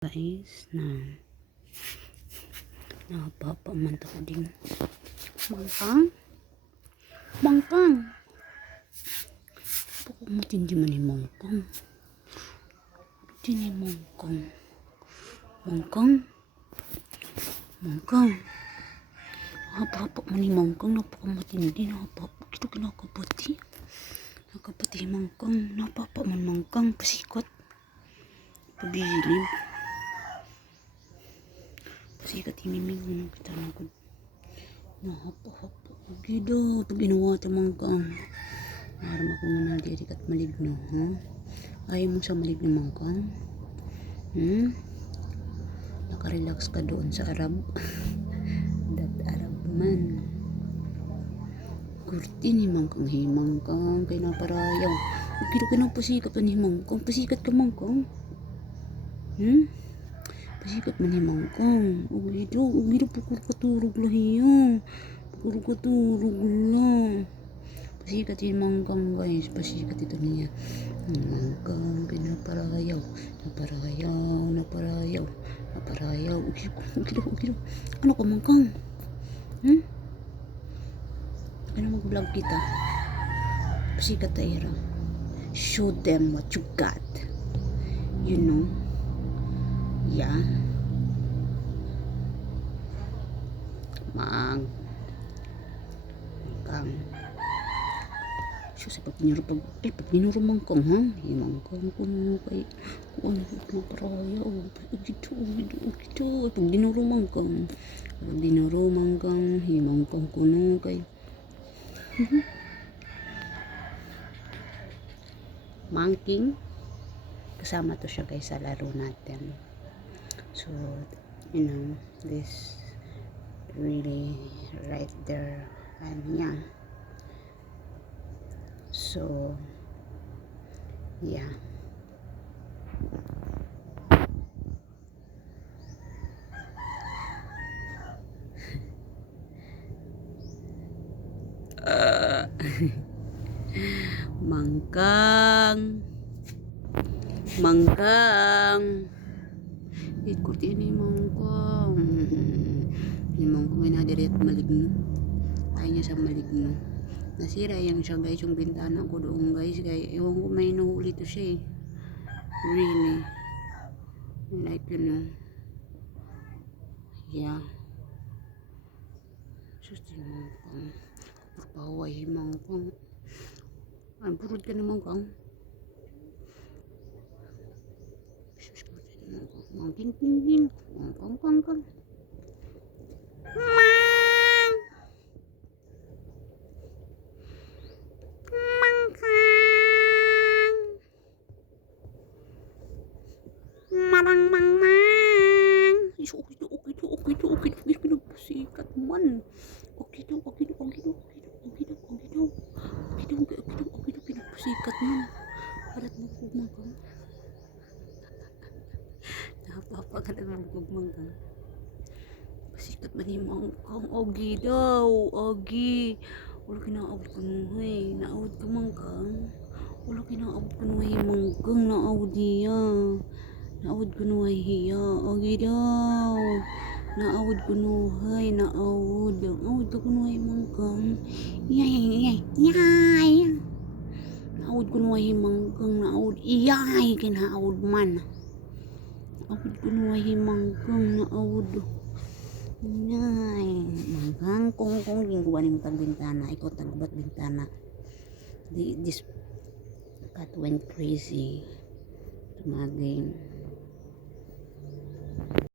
Guys, napapaman ako din mangkang pako mo tindi man ni mangkang hapa man ni mangkang napaka matindi napapa kito kinakabuti mangkang napapa man mangkang pasikot pabilib pasikat himiming kita nagod na hapa gido pag ginawa ta mangkang aram ako nga na diri kat maligno ha ayaw mo sa maligno mangkang nakarelax ka doon sa Arab dat Arab man kurti ni mangkang himangkang kay naparayaw gido kinapasikat ni mangkang pasikat ka mangkang pasikat man ni mangkang ugido pukul katurog lahiya pukul katurog la pasikat ni mangkang guys pasikat ito niya mangkang pinaparayaw ugido ano ka mangkang ano mag vlog kita pasikat tayo show them what you got you know. Yeah. Mangkang. So sa pag ninuro mangkang ha? Mangkang kuno kay kung ano ito paraya ugito pag dinuro mangkang mangkang kuno kay mangking kasama to siya guys sa laro natin. So, you know, this really right there and yeah. So, yeah. Mangkang kurti ini mangkang may nadiret maligno ayaw niya sa maligno nasira yung siya guys yung bintana ko doon guys kaya ewan ko may nahuli to siya really like you know yeah susti mangkang pagpaway mangkang ang purod ka ni mangkang mangking mangkang okay pasikat man okay pinagpasikat man halat mo kugmang napapagalat mo kugmang pasikat man yung mangkang ogi daw ogi wala kinaabot ko nuhay naawad ka mangkang wala kinaabot ko nuhay mangkang naawad niya naawad ko nuhay hiya ogi daw naawad ko nuhay naawad ka ko nuhay mangkang yay naawad ko nuhay mangkang naawad iyay kinaawad man naawad ko nuhay mangkang naawad yay mangkang kung ginawa ni matag bintana ikaw tagbat bintana this cat went crazy tumaging